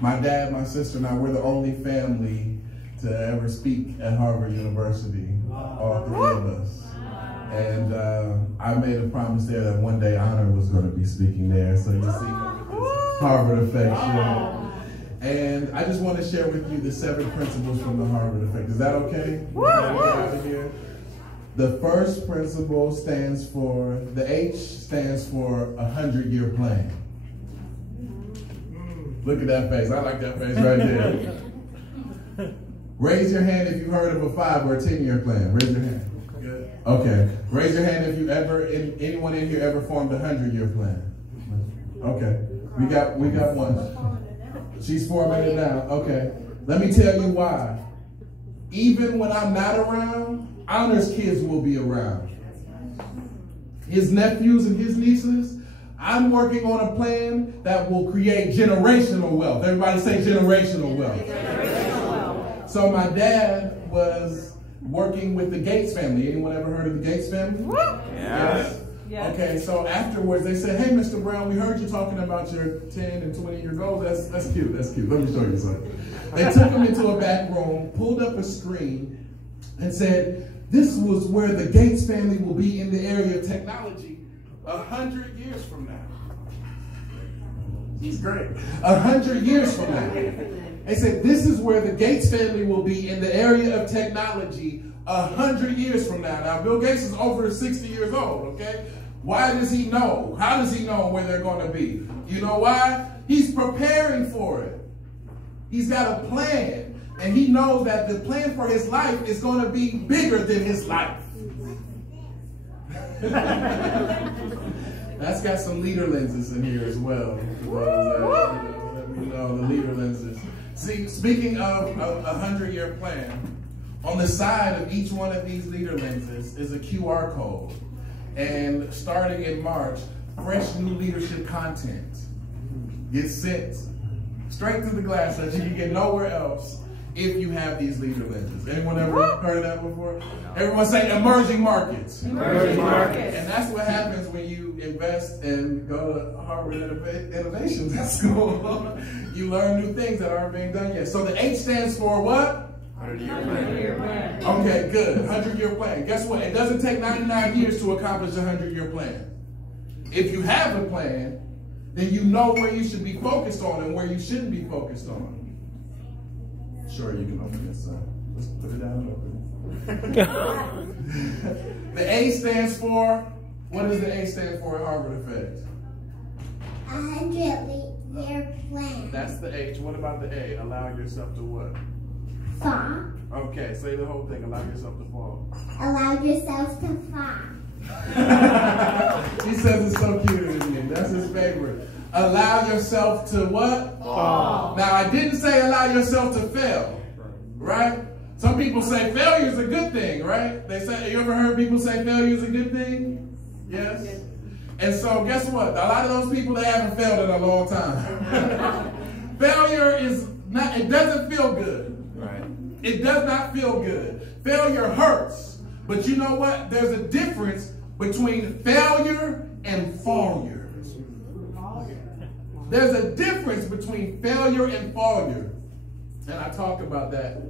My dad, my sister, and I, we're the only family to ever speak at Harvard University, all three of us. And I made a promise there that one day Honor was going to be speaking there. So you see Harvard Effect. And I just want to share with you the 7 principles from the Harvard Effect. Is that okay? Out of here? The first principle stands for, the H stands for 100-year plan. Look at that face. I like that face right there. Raise your hand if you've heard of a 5 or a 10-year plan. Raise your hand. Good. Okay. Raise your hand if you ever, anyone in here ever formed a 100-year plan. Okay. We got one. She's forming it now. Okay. Let me tell you why. Even when I'm not around, Honor's kids will be around. His nephews and his nieces. I'm working on a plan that will create generational wealth. Everybody say generational wealth. So my dad was working with the Gates family. Anyone ever heard of the Gates family? Yes. Okay, so afterwards they said, hey, Mr. Brown, we heard you talking about your 10 and 20-year goals. That's cute, that's cute. Let me show you something. They took him into a back room, pulled up a screen, and said, this was where the Gates family will be in the area of technology 100 years from now. He's great. 100 years from now. They said, this is where the Gates family will be in the area of technology 100 years from now. Now, Bill Gates is over 60 years old, okay? Why does he know? How does he know where they're going to be? You know why? He's preparing for it. He's got a plan, and he knows that the plan for his life is going to be bigger than his life. That's got some leader lenses in here as well. Let me know the leader lenses. See, speaking of a 100-year plan, on the side of each one of these leader lenses is a QR code. And starting in March, fresh new leadership content gets sent straight through the glass that you can get nowhere else if you have these leader lenses. Anyone ever heard of that before? Everyone say emerging markets. Emerging markets. And that's what happens when you invest and go to Harvard Innovation School. You learn new things that aren't being done yet. So the H stands for what? 100-year plan. Okay, good. 100-year plan. Guess what? It doesn't take 99 years to accomplish a 100-year plan. If you have a plan, then you know where you should be focused on and where you shouldn't be focused on. Sure, you can open this up. Let's put it down and open it. The A stands for, what does the A stand for at Harvard Effect? 100-year plan. That's the H. What about the A? Allow yourself to what? Fall. Okay, say the whole thing. Allow yourself to fall. Allow yourself to fall. He says it's so cute, isn't it? That's his favorite. Allow yourself to what? Fall. Now, I didn't say allow yourself to fail, right? Some people say failure is a good thing, right? They say, you ever heard people say failure is a good thing? Yes? And so guess what? A lot of those people, they haven't failed in a long time. Failure is not, it doesn't feel good. Right. It does not feel good. Failure hurts. But you know what? There's a difference between failure and failure. There's a difference between failure and failure. And I talk about that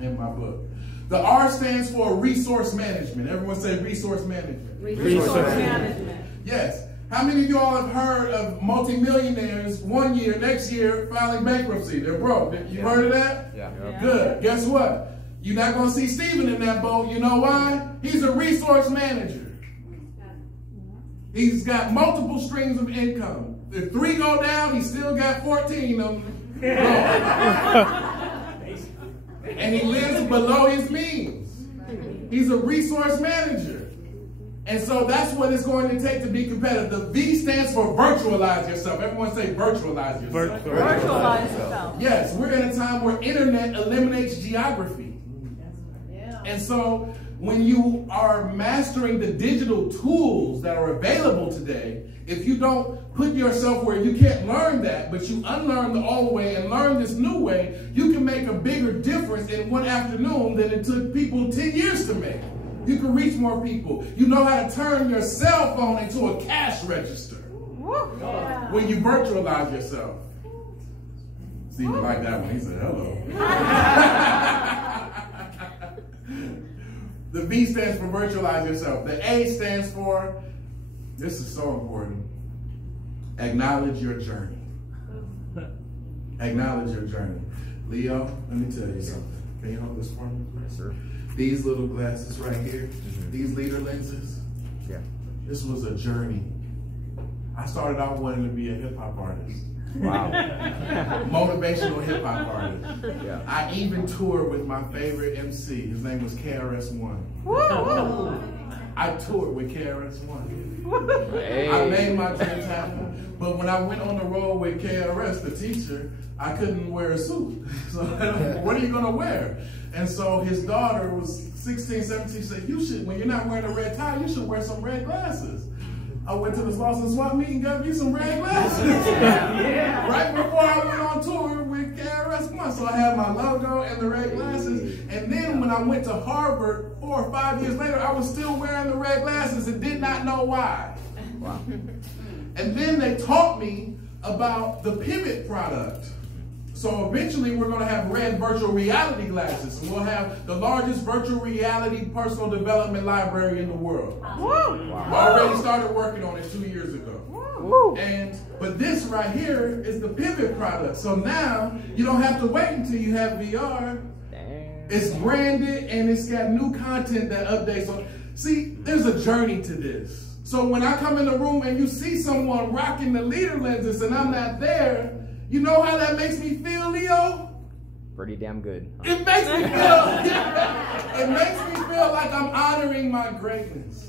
in my book. The R stands for resource management. Everyone say resource management. Resource management. Yes. How many of y'all have heard of multimillionaires one year, next year, filing bankruptcy? They're broke. You heard of that? Yeah. Good. Guess what? You're not going to see Stephen in that boat. You know why? He's a resource manager. He's got multiple streams of income. If 3 go down, he's still got 14 of them. And he lives below his means. He's a resource manager. And so that's what it's going to take to be competitive. The V stands for virtualize yourself. Everyone say virtualize yourself. Virtualize yourself. Yes, we're in a time where internet eliminates geography. Yeah. And so when you are mastering the digital tools that are available today, if you don't put yourself where you can't learn that, but you unlearn the old way and learn this new way, you can make a bigger difference in one afternoon than it took people 10 years to make. You can reach more people. You know how to turn your cell phone into a cash register when you virtualize yourself. Stephen liked that one. He said, hello. The V stands for virtualize yourself. The A stands for, this is so important, acknowledge your journey. Acknowledge your journey. Leo, let me tell you something. Can you hold this for me, please? Sir. These little glasses right here, these leader lenses, Yeah. this was a journey. I started out wanting to be a hip hop artist. Wow. Motivational hip hop artist. Yeah. I even toured with my favorite MC. His name was KRS-One. I toured with KRS-One. Hey. I made my dreams happen. But when I went on the road with KRS, the teacher, I couldn't wear a suit. So what are you gonna wear? And so his daughter was 16, 17, she said, you should, when you're not wearing a red tie, you should wear some red glasses. I went to the Slauson Swap meet and got me some red glasses. Right before I went on tour with KRS-One. So I had my logo and the red glasses. And then when I went to Harvard 4 or 5 years later, I was still wearing the red glasses and did not know why. Wow. And then they taught me about the Pivot product. So eventually we're going to have red virtual reality glasses. And we'll have the largest virtual reality personal development library in the world. Wow. I already started working on it 2 years ago. Woo. But this right here is the Pivot product. So now you don't have to wait until you have VR. Damn. It's branded and it's got new content that updates on. See, there's a journey to this. So when I come in the room and you see someone rocking the leader lenses and I'm not there, you know how that makes me feel, Leo? Pretty damn good. It makes me feel, it makes me feel like I'm honoring my greatness.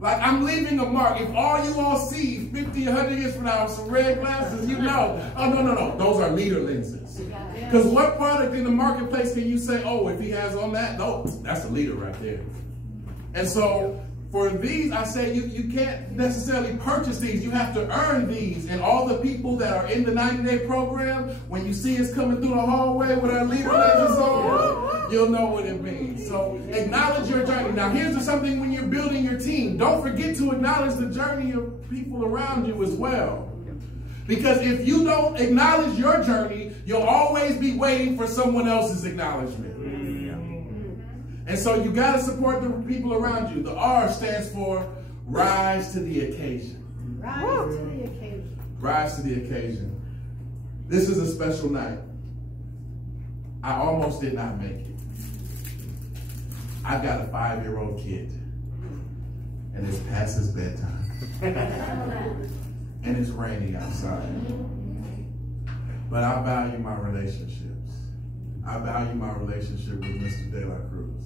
Like I'm leaving a mark. If all you all see 50, 100 years from now, some red glasses, you know, oh, no, those are leader lenses. Because what product in the marketplace can you say, oh, if he has on that, no, that's a leader right there. And so for these, I say you can't necessarily purchase these. You have to earn these. And all the people that are in the 90-day program, when you see us coming through the hallway with our leader lenses on, you'll know what it means. So acknowledge your journey. Now here's something when you're building your team. Don't forget to acknowledge the journey of people around you as well. Because if you don't acknowledge your journey, you'll always be waiting for someone else's acknowledgement. And so you got to support the people around you. The R stands for rise to the occasion. Rise to the occasion. Rise to the occasion. This is a special night. I almost did not make it. I've got a 5-year-old kid. And it's past his bedtime. And it's raining outside. But I value my relationships. I value my relationship with Mr. De La Cruz.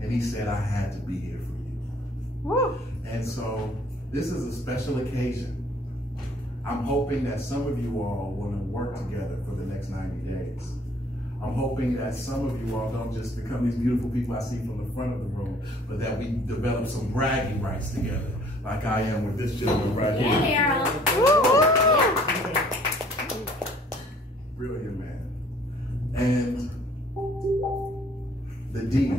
And he said, I had to be here for you. Woo. And so this is a special occasion. I'm hoping that some of you all want to work together for the next 90 days. I'm hoping that some of you all don't just become these beautiful people I see from the front of the room, but that we develop some bragging rights together, like I am with this gentleman right here. Brilliant man. And the D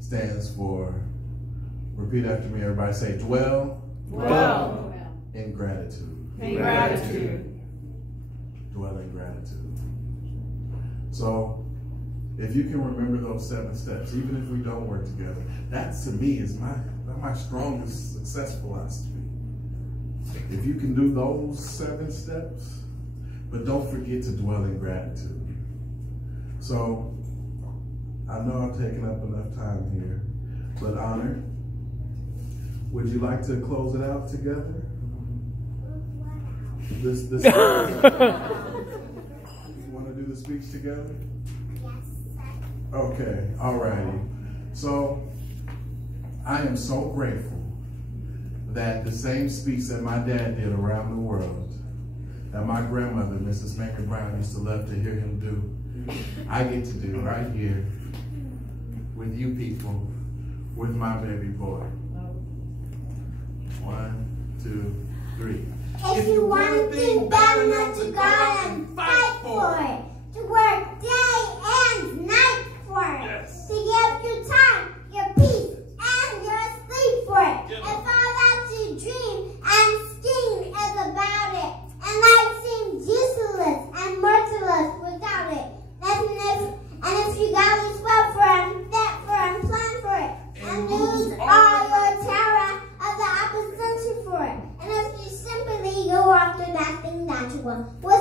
stands for, repeat after me, everybody say, dwell in gratitude. In gratitude. Dwell in gratitude. So, if you can remember those 7 steps, even if we don't work together, that to me is my strongest success philosophy. If you can do those 7 steps, but don't forget to dwell in gratitude. So, I know I've taken up enough time here, but Honor, would you like to close it out together? This you want to do the speech together? Yes, sir. Okay, alrighty. So, I am so grateful that the same speech that my dad did around the world, that my grandmother, Mrs. Mamie Brown, used to love to hear him do, I get to do right here with you people, with my baby boy. 1, 2, 3. If you want a thing bad enough to go out and fight for it, to work day and night for it, Yes. to give your time, your peace, and your sleep for it, Yes. and fall out to dream and scheme is about it, and life seems useless and murky. Joshua was